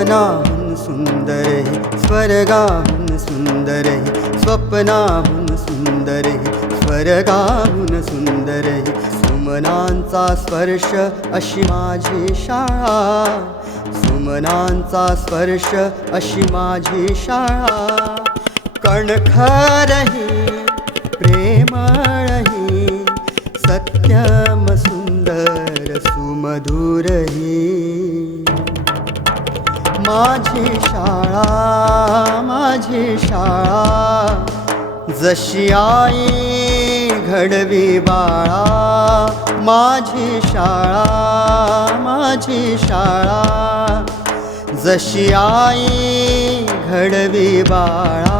स्वप्नाहून सुंदर हे स्वर्गाहून सुंदर हे स्वप्नाहून सुंदर हे स्वर्गाहून सुंदर हे सुमनांचा स्पर्श अशी माझी शाळा सुमनांचा स्पर्श अशी माझी शाळा कणखरही प्रेमळही सत्यम सुंदर सुमधुरही माझी शाळा जशी आई घडवी बाळा माझी शाळा जशी आई घडवी बाळा